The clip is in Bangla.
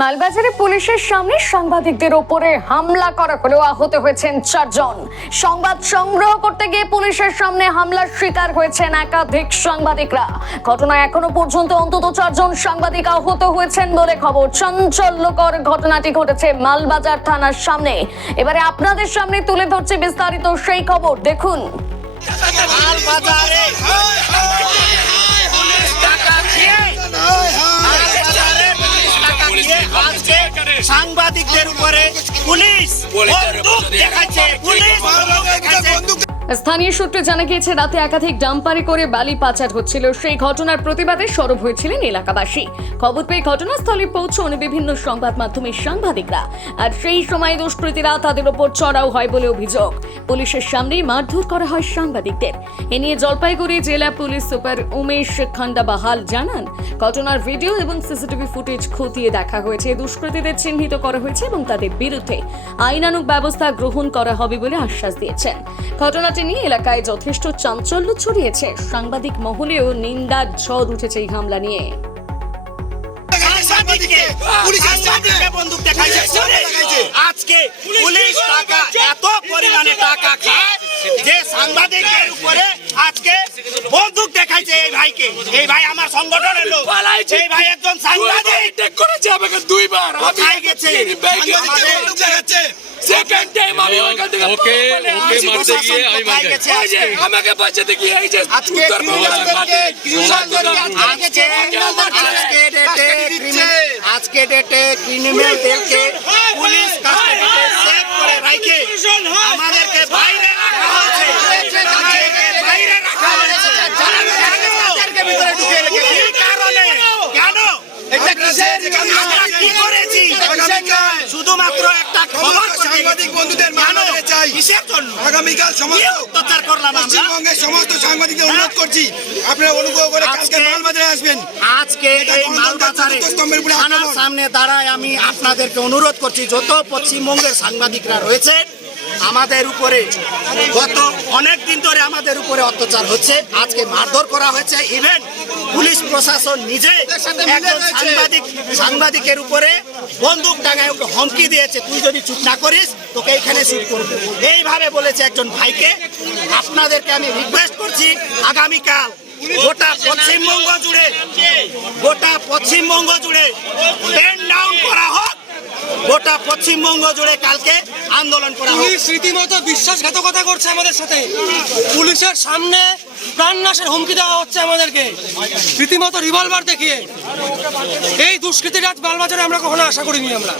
মালবাজারে পুলিশের সামনে সাংবাদিকদের উপরে হামলা করা হলেও আহত হয়েছেন 4 জন। সংবাদ সংগ্রহ করতে গিয়ে পুলিশের সামনে হামলার শিকার হয়েছেন একাধিক সাংবাদিকরা। ঘটনায় এখনো পর্যন্ত অন্তত 4 জন সাংবাদিক আহত হয়েছেন বলে খবর। চাঞ্চল্যকর ঘটনাটি ঘটেছে মালবাজার থানার সামনে। এবারে আপনাদের সামনে তুলে ধরছে বিস্তারিত সেই খবর, দেখুন। সাংবাদিকদের উপরে পুলিশ বন্দুক দেখাচ্ছে। স্থানীয় সূত্রে জানা গিয়েছে, রাতে একাধিক ডাম্পারে করে বালি পাচার হচ্ছিল। সেই ঘটনার প্রতিবাদে সরব হয়েছিলেন এলাকাবাসী। খবর পেয়ে ঘটনাস্থলে পৌঁছন বিভিন্ন সংবাদ মাধ্যমের সাংবাদিকরা। আর সেই সময় দুষ্কৃতীরা তাদের উপর চড়াও হয় বলে অভিযোগ। পুলিশের সামনেই মারধর করা হয় সাংবাদিকদের। এ নিয়ে জলপাইগুড়ি জেলা পুলিশ সুপার উমেশ খান্ডাবাহাল জানান, ঘটনার ভিডিও এবং সিসিটিভি ফুটেজ খতিয়ে দেখা হয়েছে। দুষ্কৃতীদের চিহ্নিত করা হয়েছে এবং তাদের বিরুদ্ধে আইনানুগ ব্যবস্থা গ্রহণ করা হবে বলে আশ্বাস দিয়েছেন। ঘটনাটি নিয়ে এলাকায় যথেষ্ট চাঞ্চল্য ছড়িয়েছে। সাংবাদিক মহলেও নিন্দার ঝড় উঠেছে এই হামলা নিয়ে। আজকে পুলিশ টাকা এত পরিমাণে টাকা খায় যে সাংবাদিকদের উপরে আজকে বন্দুক দেখাইছে। এই ভাইকে, এই ভাই আমার সংগঠনের লোক, এই ভাই একজন সাংবাদিক করেছে আমাকে 2 বার। কোথায় গেছে? সেকেন্ড টাইম আমি ওখান থেকে ওকে মারতে গিয়ে আমি মার গেছে। আমাকে বাঁচাতে গিয়ে এই যে আজকে ডেটে ক্রিমিনালদেরকে পুলিশ কাস্টডিতে সেভ করে রাখে আমাদেরকে বাইরে রাখা হয়েছে। বাইরে রাখা হয়েছে তাদেরকে ভিতরে ঢুকে রেখেছে। এই কারণে কেন এটা আমরা কি করেছি? শুধুমাত্র একটা খবর সাংবাদিক বন্ধুদের মানতে চাই। কিসের জন্য? আগামীকাল সমস্ত অত্যাচার করলাম আমরা। পশ্চিমবঙ্গের সমস্ত সাংবাদিকদের অনুরোধ করছি, আপনারা অনুগ্রহ করে কালকে মালবাজারে আসবেন। আজকে এই মালবাজারে থানার সামনে দাঁড়ায় আমি আপনাদেরকে অনুরোধ করছি, যত পশ্চিমবঙ্গের সাংবাদিকরা রয়েছে আমাদের উপরে গত অনেক দিন ধরে আমাদের উপরে অত্যাচার হচ্ছে। আজকে মারধর করা হয়েছে। ইভেন পুলিশ প্রশাসন নিজে একজন সাংবাদিকের উপরে বন্দুক টাঙায় ওকে হুমকি দিয়েছে, তুই যদি চুপ না করিস তোকে এখানে শুট করব, এইভাবে বলেছে একজন ভাইকে। আপনাদেরকে আমি রিকোয়েস্ট করছি, আগামীকাল গোটা পশ্চিমবঙ্গ জুড়ে টেন ডাউন করা হোক। গোটা পশ্চিমবঙ্গ জুড়ে কালকে আন্দোলন করা হবে। পুলিশ রীতিমতো বিশ্বাসঘাতকতা করছে আমাদের সাথে। পুলিশের সামনে প্রাণনাশের হুমকি দেওয়া হচ্ছে আমাদেরকে, রীতিমতো রিভলভার দেখিয়ে। এই দুষ্কৃতির রাত মালবাজারে আমরা কখনো আশা করিনি আমরা।